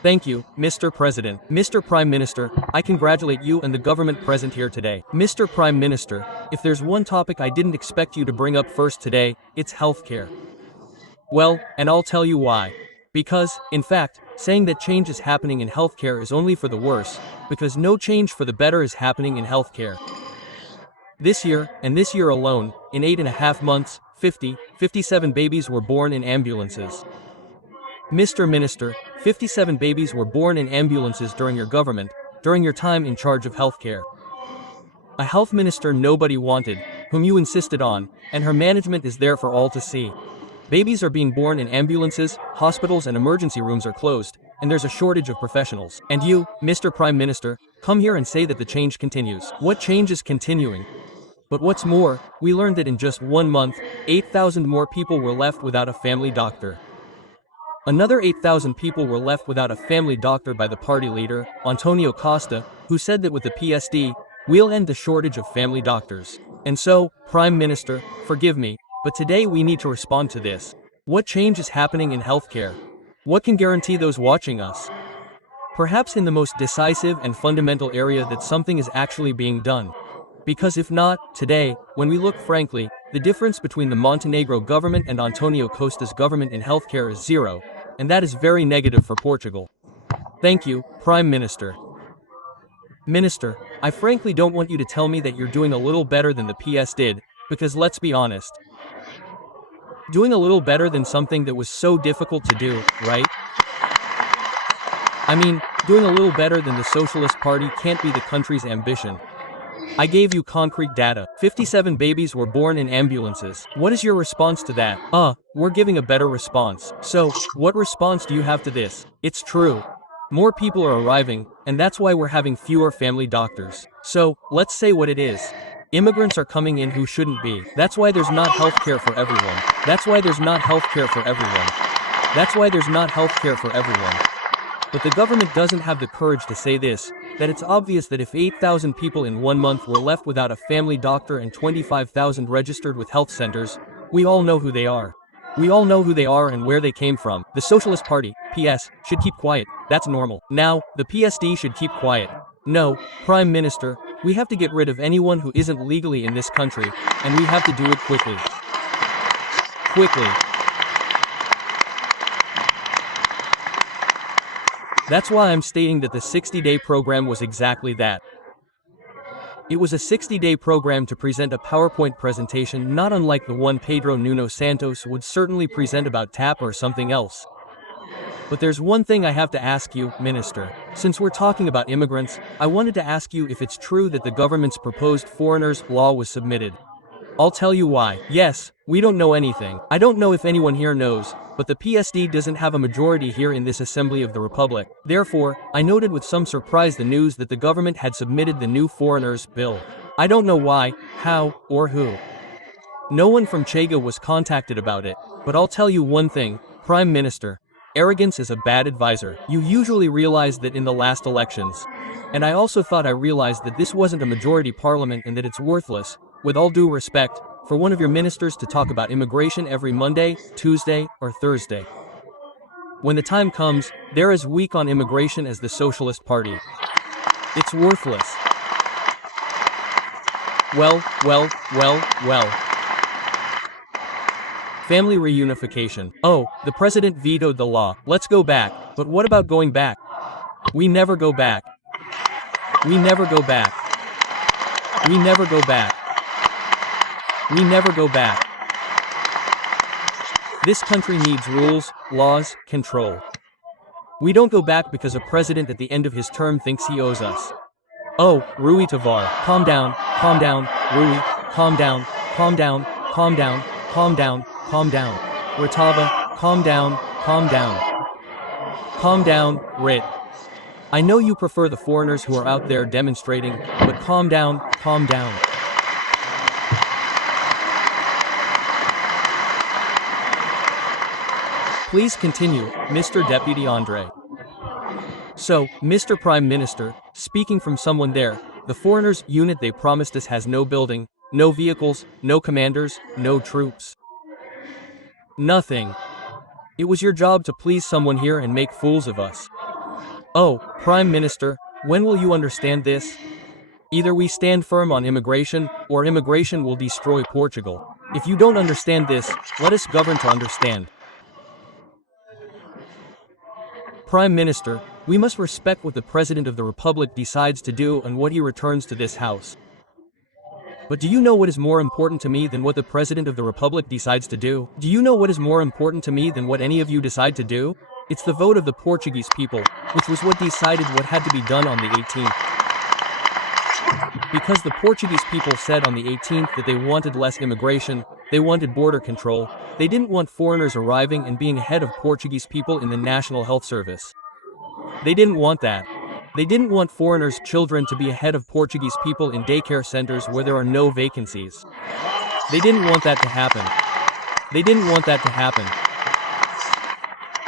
Thank you, Mr. President. Mr. Prime Minister, I congratulate you and the government present here today. Mr. Prime Minister, if there's one topic I didn't expect you to bring up first today, it's healthcare. Well, and I'll tell you why. Because, in fact, saying that change is happening in healthcare is only for the worse, because no change for the better is happening in healthcare. This year, and this year alone, in 8.5 months, 57 babies were born in ambulances. Mr. Minister, 57 babies were born in ambulances during your government, during your time in charge of healthcare. A health minister nobody wanted, whom you insisted on, and her management is there for all to see. Babies are being born in ambulances, hospitals and emergency rooms are closed, and there's a shortage of professionals. And you, Mr. Prime Minister, come here and say that the change continues. What change is continuing? But what's more, we learned that in just 1 month, 8,000 more people were left without a family doctor. Another 8,000 people were left without a family doctor by the party leader, Antonio Costa, who said that with the PSD, we'll end the shortage of family doctors. And so, Prime Minister, forgive me, but today we need to respond to this. What change is happening in healthcare? What can guarantee those watching us? Perhaps in the most decisive and fundamental area that something is actually being done. Because if not, today, when we look frankly, the difference between the Montenegro government and Antonio Costa's government in healthcare is zero, and that is very negative for Portugal. Thank you, Prime Minister. Minister, I frankly don't want you to tell me that you're doing a little better than the PS did, because let's be honest. Doing a little better than something that was so difficult to do, right? I mean, doing a little better than the Socialist Party can't be the country's ambition. I gave you concrete data. 57 babies were born in ambulances. What is your response to that? We're giving a better response. So, what response do you have to this? It's true. More people are arriving, and that's why we're having fewer family doctors. So, let's say what it is. Immigrants are coming in who shouldn't be. That's why there's not healthcare for everyone. That's why there's not healthcare for everyone. That's why there's not healthcare for everyone. But the government doesn't have the courage to say this, that it's obvious that if 8,000 people in 1 month were left without a family doctor and 25,000 registered with health centers, we all know who they are. We all know who they are and where they came from. The Socialist Party, PS, should keep quiet. That's normal. Now, the PSD should keep quiet. No, Prime Minister, we have to get rid of anyone who isn't legally in this country, and we have to do it quickly. Quickly. That's why I'm stating that the 60-day program was exactly that. It was a 60-day program to present a PowerPoint presentation not unlike the one Pedro Nuno Santos would certainly present about TAP or something else. But there's one thing I have to ask you, Minister. Since we're talking about immigrants, I wanted to ask you if it's true that the government's proposed foreigners' law was submitted. I'll tell you why. Yes, we don't know anything. I don't know if anyone here knows, but the PSD doesn't have a majority here in this Assembly of the Republic. Therefore, I noted with some surprise the news that the government had submitted the new foreigners' bill. I don't know why, how, or who. No one from Chega was contacted about it, but I'll tell you one thing, Prime Minister. Arrogance is a bad advisor. You usually realized that in the last elections. And I also thought I realized that this wasn't a majority parliament and that it's worthless, with all due respect, for one of your ministers to talk about immigration every Monday, Tuesday, or Thursday. When the time comes, they're as weak on immigration as the Socialist Party. It's worthless. Well. Family reunification. Oh, the president vetoed the law. Let's go back. But what about going back? We never go back. We never go back. We never go back. We never go back. This country needs rules, laws, control. We don't go back because a president at the end of his term thinks he owes us. Oh, Rui Tavar, calm down, Rui, calm down, calm down, calm down, calm down. Calm down. Ratava, calm down, calm down. Calm down, Rit. I know you prefer the foreigners who are out there demonstrating, but calm down, calm down. Please continue, Mr. Deputy Andre. So, Mr. Prime Minister, speaking from someone there, the foreigners unit they promised us has no building, no vehicles, no commanders, no troops. Nothing. It was your job to please someone here and make fools of us. Oh, Prime Minister, when will you understand this? Either we stand firm on immigration, or immigration will destroy Portugal. If you don't understand this, let us govern to understand. Prime Minister, we must respect what the President of the Republic decides to do and what he returns to this house. But do you know what is more important to me than what the President of the Republic decides to do? Do you know what is more important to me than what any of you decide to do? It's the vote of the Portuguese people, which was what decided what had to be done on the 18th. Because the Portuguese people said on the 18th that they wanted less immigration, they wanted border control, they didn't want foreigners arriving and being ahead of Portuguese people in the National Health Service. They didn't want that. They didn't want foreigners' children to be ahead of Portuguese people in daycare centers where there are no vacancies. They didn't want that to happen. They didn't want that to happen.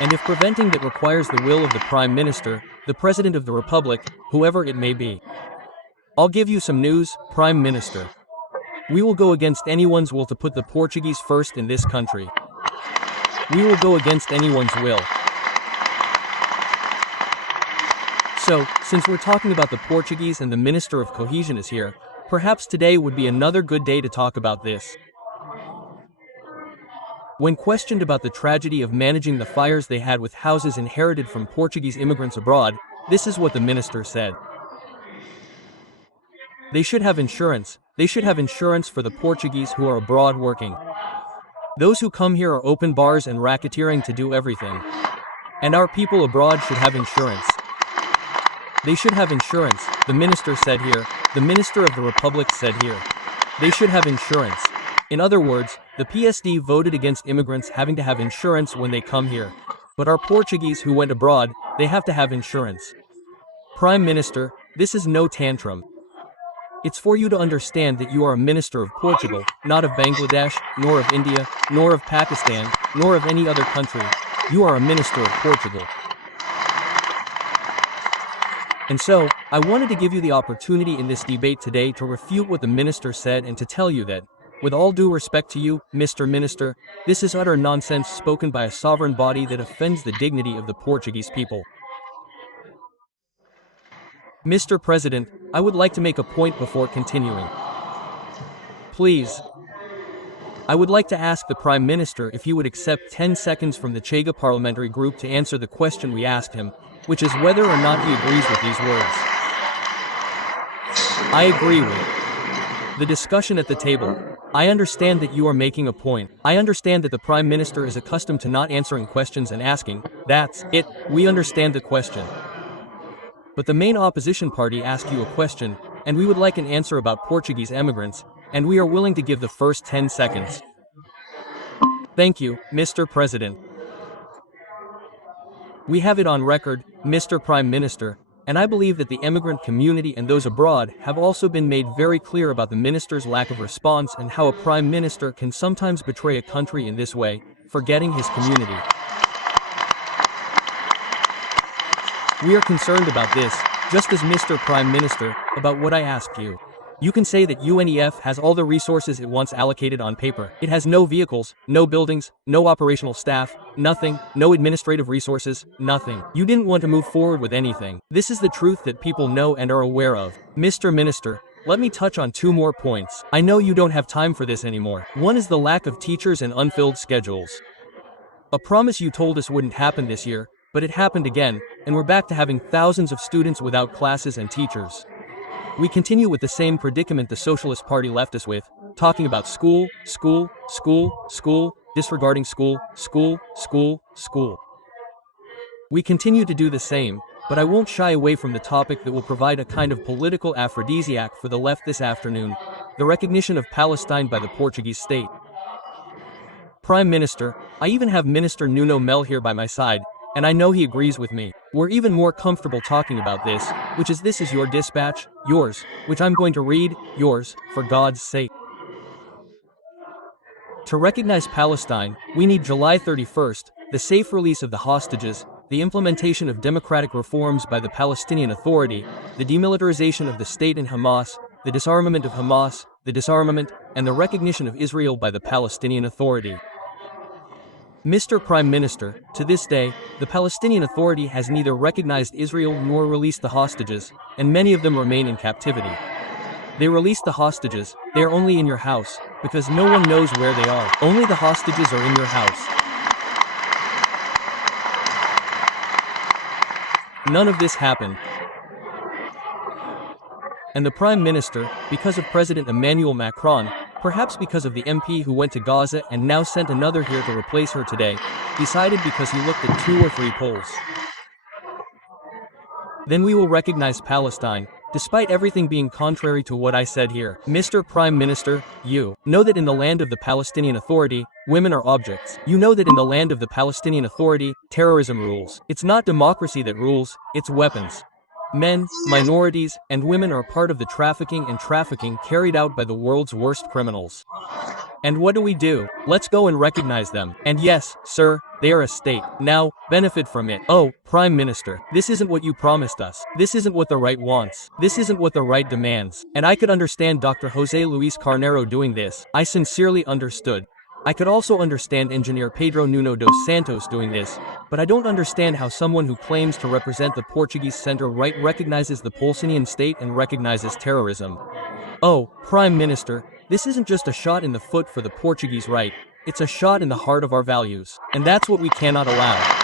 And if preventing that requires the will of the Prime Minister, the President of the Republic, whoever it may be. I'll give you some news, Prime Minister. We will go against anyone's will to put the Portuguese first in this country. We will go against anyone's will. So, since we're talking about the Portuguese and the Minister of Cohesion is here, perhaps today would be another good day to talk about this. When questioned about the tragedy of managing the fires they had with houses inherited from Portuguese immigrants abroad, this is what the minister said. They should have insurance. They should have insurance for the Portuguese who are abroad working. Those who come here are open bars and racketeering to do everything. And our people abroad should have insurance. They should have insurance, the minister said here. The Minister of the Republic said here. They should have insurance. In other words, the PSD voted against immigrants having to have insurance when they come here. But our Portuguese who went abroad, they have to have insurance. Prime Minister, this is no tantrum. It's for you to understand that you are a minister of Portugal, not of Bangladesh, nor of India, nor of Pakistan, nor of any other country. You are a minister of Portugal. And so, I wanted to give you the opportunity in this debate today to refute what the minister said and to tell you that, with all due respect to you, Mr. Minister, this is utter nonsense spoken by a sovereign body that offends the dignity of the Portuguese people. Mr. President, I would like to make a point before continuing. Please. I would like to ask the Prime Minister if he would accept 10 seconds from the Siga parliamentary group to answer the question we asked him, which is whether or not he agrees with these words. I agree with the discussion at the table. I understand that you are making a point. I understand that the Prime Minister is accustomed to not answering questions and asking, that's it, we understand the question. But the main opposition party asked you a question, and we would like an answer about Portuguese emigrants, and we are willing to give the first 10 seconds. Thank you, Mr. President. We have it on record, Mr. Prime Minister, and I believe that the immigrant community and those abroad have also been made very clear about the minister's lack of response and how a Prime Minister can sometimes betray a country in this way, forgetting his community. We are concerned about this, just as Mr. Prime Minister, about what I asked you. You can say that UNEF has all the resources it wants allocated on paper. It has no vehicles, no buildings, no operational staff, nothing, no administrative resources, nothing. You didn't want to move forward with anything. This is the truth that people know and are aware of. Mr. Minister, let me touch on two more points. I know you don't have time for this anymore. One is the lack of teachers and unfilled schedules. A promise you told us wouldn't happen this year, but it happened again, and we're back to having thousands of students without classes and teachers. We continue with the same predicament the Socialist Party left us with, talking about school, school, school, school, disregarding school, school, school, school. We continue to do the same, but I won't shy away from the topic that will provide a kind of political aphrodisiac for the left this afternoon, the recognition of Palestine by the Portuguese state. Prime Minister, I even have Minister Nuno Melo here by my side, and I know he agrees with me. We're even more comfortable talking about this, which is this is your dispatch, yours, which I'm going to read, yours, for God's sake. To recognize Palestine, we need July 31st, the safe release of the hostages, the implementation of democratic reforms by the Palestinian Authority, the demilitarization of the state and Hamas, the disarmament of Hamas, the disarmament, and the recognition of Israel by the Palestinian Authority. Mr. Prime Minister, to this day, the Palestinian Authority has neither recognized Israel nor released the hostages, and many of them remain in captivity. They released the hostages, they are only in your house, because no one knows where they are. Only the hostages are in your house. None of this happened. And the Prime Minister, because of President Emmanuel Macron, perhaps because of the MP who went to Gaza and now sent another here to replace her today, decided because he looked at 2 or 3 polls. Then we will recognize Palestine, despite everything being contrary to what I said here. Mr. Prime Minister, you know that in the land of the Palestinian Authority, women are objects. You know that in the land of the Palestinian Authority, terrorism rules. It's not democracy that rules, it's weapons. Men, minorities, and women are part of the trafficking carried out by the world's worst criminals. And what do? Let's go and recognize them. And yes, sir, they are a state. Now, benefit from it. Oh, Prime Minister, this isn't what you promised us. This isn't what the right wants. This isn't what the right demands. And I could understand Dr. Jose Luis Carneiro doing this. I sincerely understood. I could also understand Engineer Pedro Nuno dos Santos doing this, but I don't understand how someone who claims to represent the Portuguese center-right recognizes the Palestinian state and recognizes terrorism. Oh, Prime Minister, this isn't just a shot in the foot for the Portuguese right, it's a shot in the heart of our values. And that's what we cannot allow.